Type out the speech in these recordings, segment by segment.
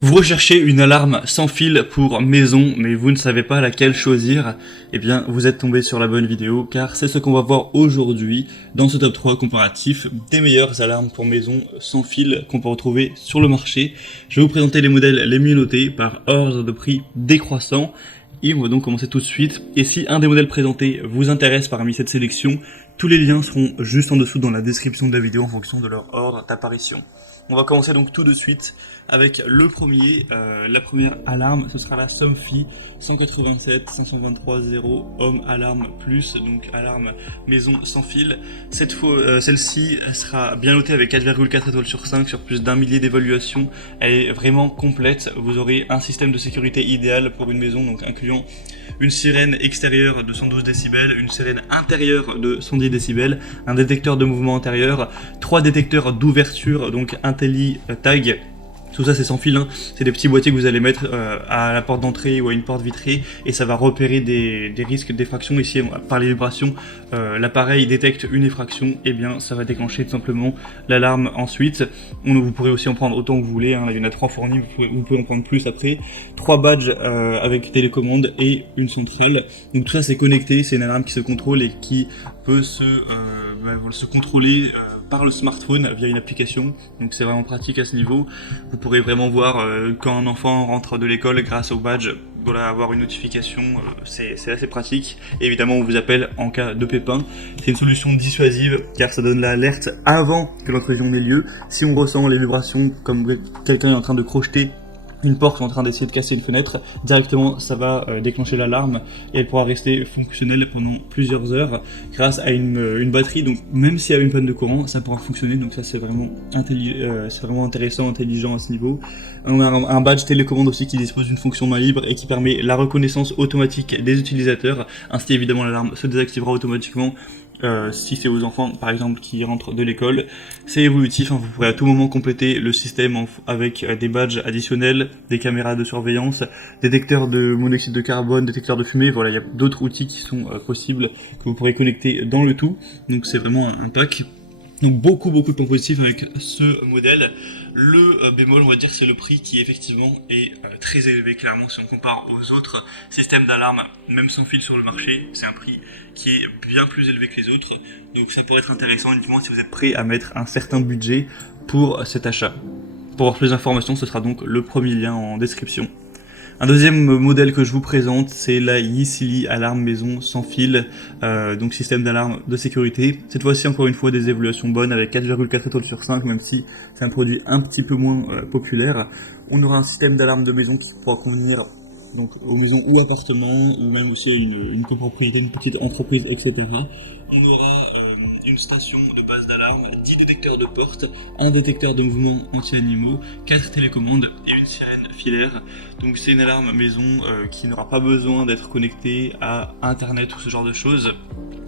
Vous recherchez une alarme sans fil pour maison, mais vous ne savez pas laquelle choisir. Eh bien, vous êtes tombé sur la bonne vidéo, car c'est ce qu'on va voir aujourd'hui dans ce top 3 comparatif des meilleures alarmes pour maison sans fil qu'on peut retrouver sur le marché. Je vais vous présenter les modèles les mieux notés par ordre de prix décroissant. Et on va donc commencer tout de suite. Et si un des modèles présentés vous intéresse parmi cette sélection, tous les liens seront juste en dessous dans la description de la vidéo en fonction de leur ordre d'apparition. On va commencer donc tout de suite avec le premier, la première alarme, ce sera la Somfy 187 523 0 Home Alarm Plus, donc alarme maison sans fil. Celle-ci sera bien notée avec 4,4 étoiles sur 5 sur plus d'un millier d'évaluations. Elle est vraiment complète, vous aurez un système de sécurité idéal pour une maison, donc incluant une sirène extérieure de 112 décibels, une sirène intérieure de 110 décibels, un détecteur de mouvement intérieur, 3 détecteurs d'ouverture, donc IntelliTag. Tout ça c'est sans fil, hein. C'est des petits boîtiers que vous allez mettre à la porte d'entrée ou à une porte vitrée et ça va repérer des risques d'effraction. Ici par les vibrations, l'appareil détecte une effraction et bien ça va déclencher tout simplement l'alarme ensuite. Vous pourrez aussi en prendre autant que vous voulez, hein. Là, il y en a 3 fournis, vous pouvez en prendre plus après. 3 badges avec télécommande et une centrale. Donc tout ça c'est connecté, c'est une alarme qui se contrôle et qui peut se contrôler par le smartphone via une application, donc c'est vraiment pratique à ce niveau. Vous pourrez vraiment voir quand un enfant rentre de l'école grâce au badge, voilà, avoir une notification, c'est assez pratique. Et évidemment on vous appelle en cas de pépin. C'est une solution dissuasive car ça donne l'alerte avant que l'intrusion n'ait lieu. Si on ressent les vibrations comme quelqu'un est en train de crocheter une porte ou en train d'essayer de casser une fenêtre, directement ça va déclencher l'alarme et elle pourra rester fonctionnelle pendant plusieurs heures grâce à une batterie. Donc même s'il y a une panne de courant, ça pourra fonctionner. Donc ça c'est vraiment intéressant, intelligent à ce niveau. On a un badge télécommande aussi qui dispose d'une fonction main libre et qui permet la reconnaissance automatique des utilisateurs. Ainsi évidemment l'alarme se désactivera automatiquement si c'est vos enfants par exemple qui rentrent de l'école. C'est évolutif, hein, vous pourrez à tout moment compléter le système avec des badges additionnels, des caméras de surveillance, détecteurs de monoxyde de carbone, détecteurs de fumée. Voilà, il y a d'autres outils qui sont possibles que vous pourrez connecter dans le tout, donc c'est vraiment un pack. Donc beaucoup de points positifs avec ce modèle. Le bémol, on va dire, c'est le prix qui effectivement est très élevé. Clairement, si on compare aux autres systèmes d'alarme, même sans fil sur le marché, c'est un prix qui est bien plus élevé que les autres. Donc ça pourrait être intéressant uniquement si vous êtes prêt à mettre un certain budget pour cet achat. Pour avoir plus d'informations, ce sera donc le premier lien en description. Un deuxième modèle que je vous présente, c'est la Yisili alarme maison sans fil, donc système d'alarme de sécurité. Cette fois-ci, encore une fois, des évaluations bonnes avec 4,4 étoiles sur 5, même si c'est un produit un petit peu moins populaire. On aura un système d'alarme de maison qui pourra convenir donc aux maisons ou appartements, ou même aussi à une copropriété, une petite entreprise, etc. On aura une station de base d'alarme, 10 détecteurs de porte, un détecteur de mouvement anti-animaux, 4 télécommandes et une sirène filaire. Donc c'est une alarme maison qui n'aura pas besoin d'être connectée à internet ou ce genre de choses.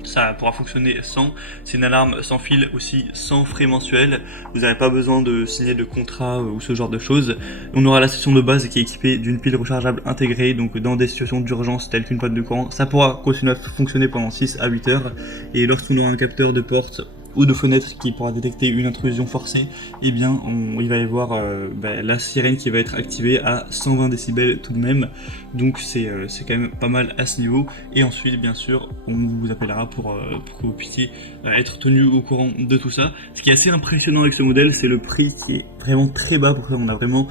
Ça pourra fonctionner sans. C'est une alarme sans fil aussi, sans frais mensuels. Vous n'avez pas besoin de signer de contrat ou ce genre de choses. On aura la station de base qui est équipée d'une pile rechargeable intégrée, donc dans des situations d'urgence telles qu'une panne de courant, ça pourra continuer à fonctionner pendant 6 à 8 heures. Et lorsqu'on aura un capteur de porte ou de fenêtre qui pourra détecter une intrusion forcée, eh bien il va y avoir la sirène qui va être activée à 120 décibels tout de même. Donc c'est quand même pas mal à ce niveau. Et ensuite bien sûr on vous appellera pour que vous puissiez être tenu au courant de tout ça. Ce qui est assez impressionnant avec ce modèle, c'est le prix qui est vraiment très bas. Pour ça on a vraiment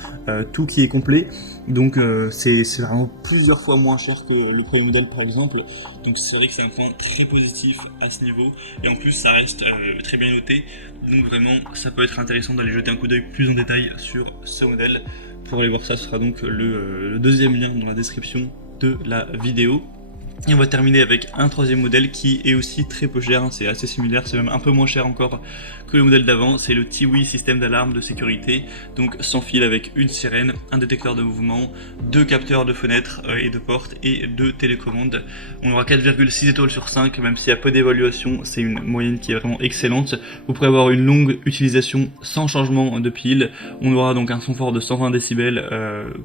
tout qui est complet. Donc c'est vraiment plusieurs fois moins cher que le premier modèle par exemple. Donc c'est vrai que c'est un point très positif à ce niveau. Et en plus ça reste très bien noté. Donc vraiment ça peut être intéressant d'aller jeter un coup d'œil plus en détail sur ce modèle. Pour aller voir ça, ce sera donc le deuxième lien dans la description de la vidéo. Et on va terminer avec un troisième modèle qui est aussi très peu cher, hein, c'est assez similaire, c'est même un peu moins cher encore que le modèle d'avant. C'est le Tiwi système d'alarme de sécurité, donc sans fil avec une sirène, un détecteur de mouvement, 2 capteurs de fenêtres et de portes et 2 télécommandes. On aura 4,6 étoiles sur 5, même s'il y a peu d'évaluation, c'est une moyenne qui est vraiment excellente. Vous pourrez avoir une longue utilisation sans changement de pile. On aura donc un son fort de 120 décibels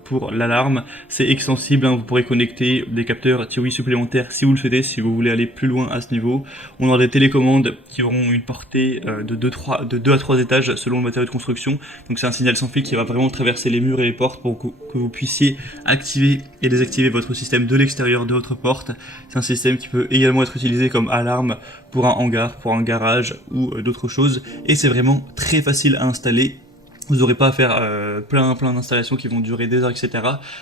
pour l'alarme, c'est extensible, hein, vous pourrez connecter des capteurs Tiwi supplémentaires supplémentaires si vous le souhaitez, si vous voulez aller plus loin à ce niveau. On aura des télécommandes qui auront une portée de 2 à 3 étages selon le matériau de construction. Donc c'est un signal sans fil qui va vraiment traverser les murs et les portes pour que vous puissiez activer et désactiver votre système de l'extérieur de votre porte. C'est un système qui peut également être utilisé comme alarme pour un hangar, pour un garage ou d'autres choses. Et c'est vraiment très facile à installer. Vous n'aurez pas à faire plein d'installations qui vont durer des heures, etc.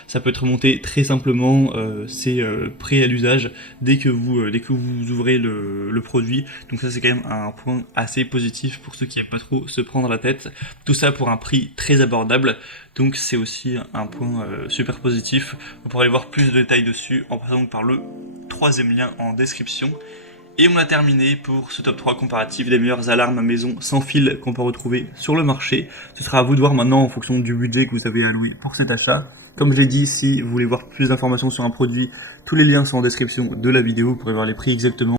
Ça peut être monté très simplement, c'est prêt à l'usage dès que vous ouvrez le produit. Donc ça c'est quand même un point assez positif pour ceux qui n'aiment pas trop se prendre la tête. Tout ça pour un prix très abordable. Donc c'est aussi un point super positif. Vous pourrez aller voir plus de détails dessus en passant par le 3e lien en description. Et on a terminé pour ce top 3 comparatif des meilleures alarmes maison sans fil qu'on peut retrouver sur le marché. Ce sera à vous de voir maintenant en fonction du budget que vous avez alloué pour cet achat. Comme je l'ai dit, si vous voulez voir plus d'informations sur un produit, tous les liens sont en description de la vidéo, vous pourrez voir les prix exactement.